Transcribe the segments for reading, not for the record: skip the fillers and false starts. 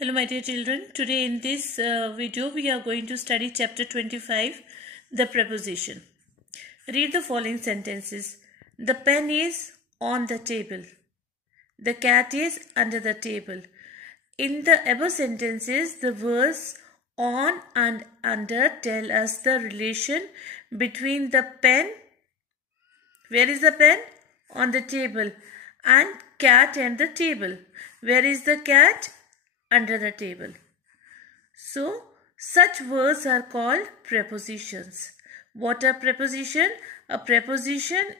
Hello my dear children, today in this video we are going to study chapter 25, the preposition. Read the following sentences. The pen is on the table. The cat is under the table. In the above sentences, the words on and under tell us the relation between the pen, where is the pen? On the table, and cat and the table. Where is the cat? Under the table. So, such words are called prepositions. What are preposition? A preposition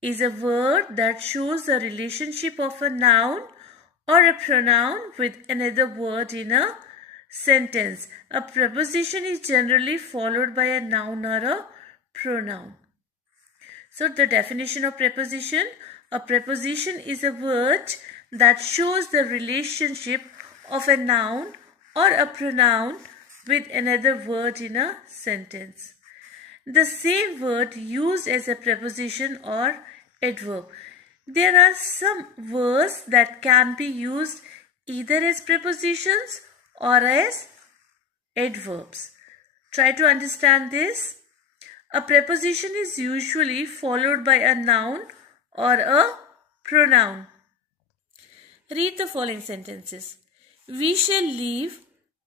is a word that shows the relationship of a noun or a pronoun with another word in a sentence. A preposition is generally followed by a noun or a pronoun. So, the definition of preposition: a preposition is a word that shows the relationship of a noun or a pronoun with another word in a sentence. The same word used as a preposition or adverb. There are some words that can be used either as prepositions or as adverbs. Try to understand this. A preposition is usually followed by a noun or a pronoun. Read the following sentences. We shall leave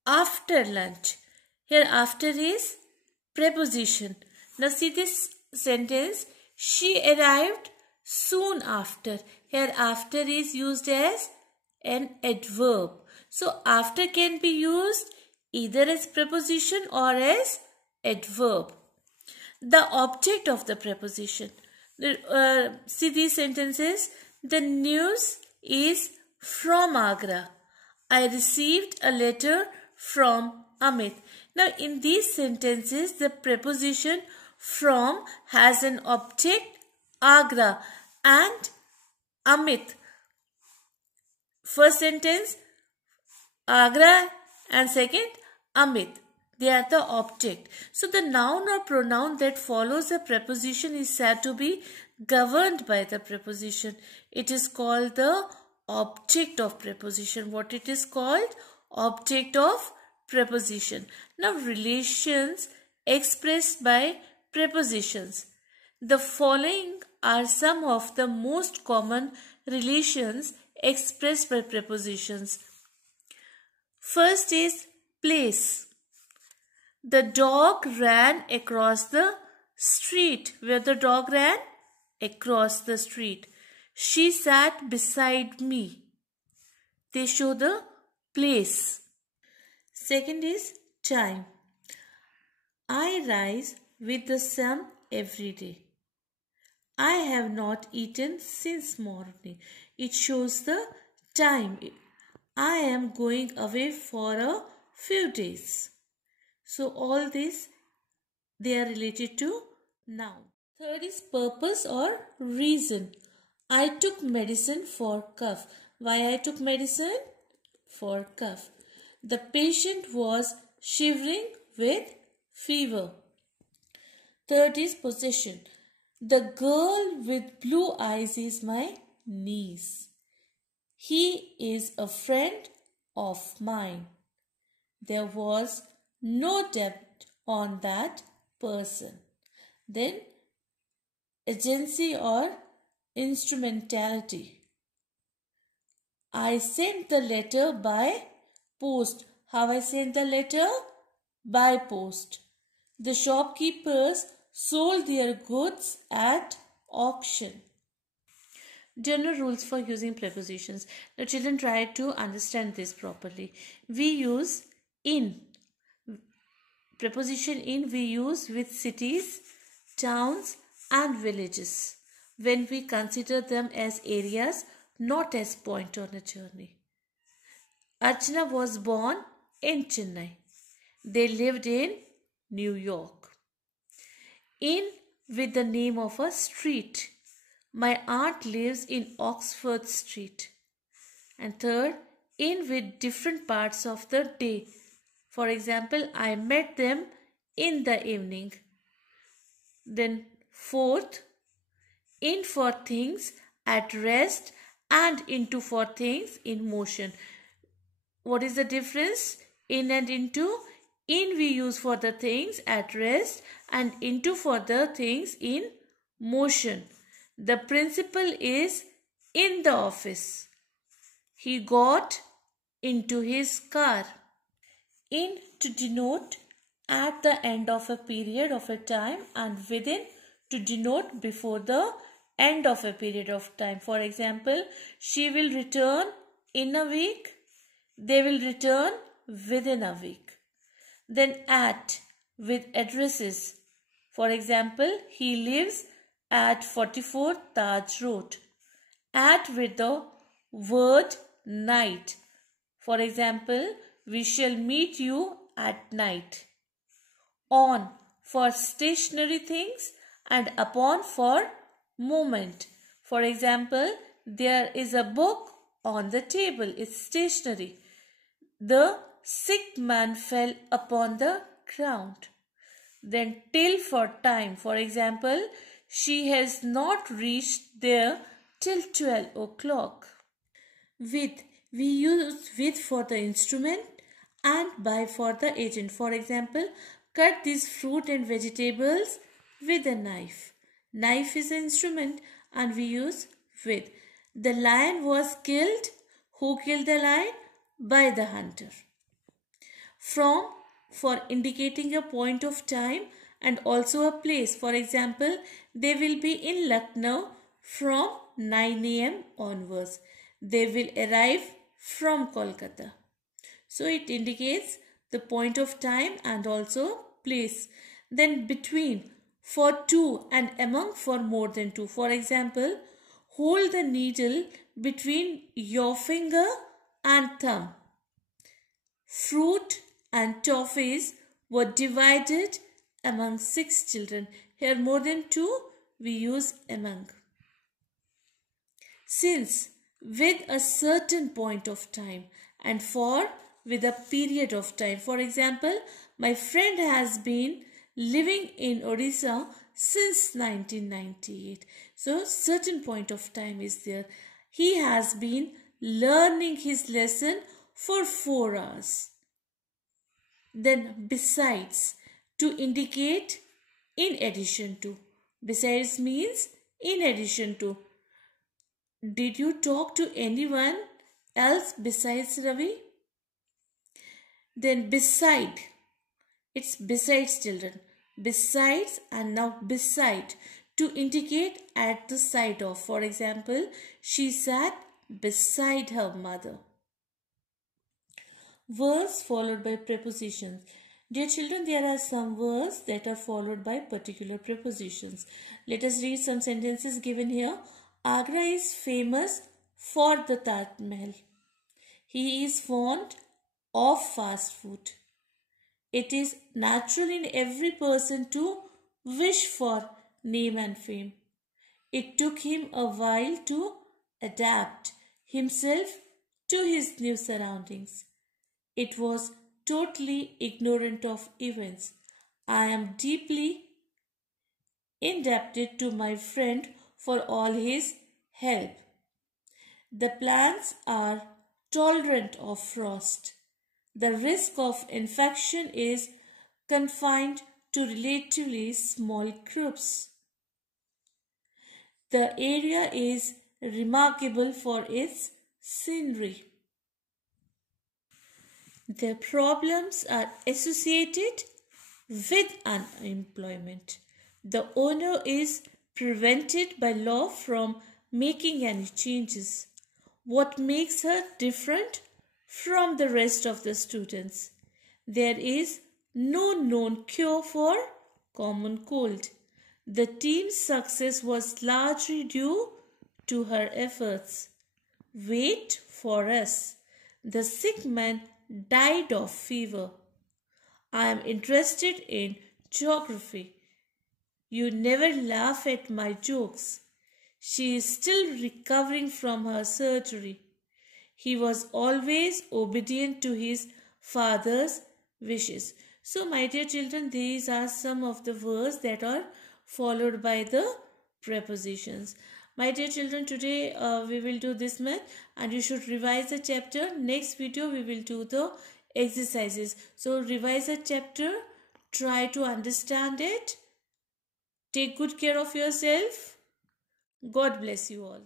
after lunch. Here after is preposition. Now see this sentence. She arrived soon after. Here after is used as an adverb. So after can be used either as preposition or as adverb. The object of the preposition. See these sentences. The news is from Agra. I received a letter from Amit. Now in these sentences, the preposition from has an object Agra and Amit. First sentence Agra and second Amit. They are the object. So the noun or pronoun that follows a preposition is said to be governed by the preposition. It is called the object of preposition. What it is called? Object of preposition. Now relations expressed by prepositions. The following are some of the most common relations expressed by prepositions. First is place. The dog ran across the street. Where the dog ran? Across the street. She sat beside me. They show the place. Second is time. I rise with the sun every day. I have not eaten since morning. It shows the time. I am going away for a few days. So all this, they are related to noun. Third is purpose or reason. I took medicine for cough. Why I took medicine? For cough. The patient was shivering with fever. Third is possession. The girl with blue eyes is my niece. He is a friend of mine. There was no debt on that person. Then agency or instrumentality. I sent the letter by post. How I sent the letter? By post. The shopkeepers sold their goods at auction. General rules for using prepositions. Now children, try to understand this properly. We use in. Preposition in we use with cities, towns and villages when we consider them as areas, not as point on a journey. Archana was born in Chennai. They lived in New York. In with the name of a street. My aunt lives in Oxford Street. And third, in with different parts of the day. For example, I met them in the evening. Then fourth, in for things at rest and into for things in motion. what is the difference? In and into. In we use for the things at rest and into for the things in motion. The principal is in the office. He got into his car. In to denote at the end of a period of a time, and within to denote before the end of a period of time. For example, she will return in a week. They will return within a week. Then at with addresses. For example, he lives at 44 Taj Road. At with the word night. For example, we shall meet you at night. On for stationary things and upon for movement. For example, there is a book on the table. It's stationary. The sick man fell upon the ground. Then till for time. For example, she has not reached there till 12 o'clock. With, we use with for the instrument and by for the agent. For example, cut these fruit and vegetables with a knife. Knife is an instrument and we use with. The lion was killed. Who killed the lion? By the hunter. From for indicating a point of time and also a place. For example, they will be in Lucknow from 9 a.m. onwards. They will arrive from Kolkata. So it indicates the point of time and also place. Then between for two and among for more than two. For example, hold the needle between your finger and thumb. Fruit and toffees were divided among 6 children. Here more than 2 we use among. Since with a certain point of time and for with a period of time. For example, my friend has been living in Odisha since 1998. So certain point of time is there. He has been learning his lesson for 4 hours. Then besides, to indicate in addition to. Besides means in addition to. Did you talk to anyone else besides Ravi? Then beside. It's besides children. Besides and now beside. To indicate at the side of. For example, she sat beside her mother. Words followed by prepositions. Dear children, there are some words that are followed by particular prepositions. Let us read some sentences given here. Agra is famous for the Taj Mahal. He is fond of fast food. It is natural in every person to wish for name and fame. It took him a while to adapt himself to his new surroundings. It was totally ignorant of events. I am deeply indebted to my friend for all his help. The plants are tolerant of frost. The risk of infection is confined to relatively small groups. The area is remarkable for its scenery. Their problems are associated with unemployment. The owner is prevented by law from making any changes. What makes her different from the rest of the students? There is no known cure for common cold. The team's success was largely due to her efforts. Wait for us. The sick man died of fever. I am interested in geography. You never laugh at my jokes. She is still recovering from her surgery. He was always obedient to his father's wishes. So, my dear children, these are some of the words that are followed by the prepositions. My dear children, today we will do this math and you should revise the chapter. Next video we will do the exercises. So revise the chapter, try to understand it. Take good care of yourself. God bless you all.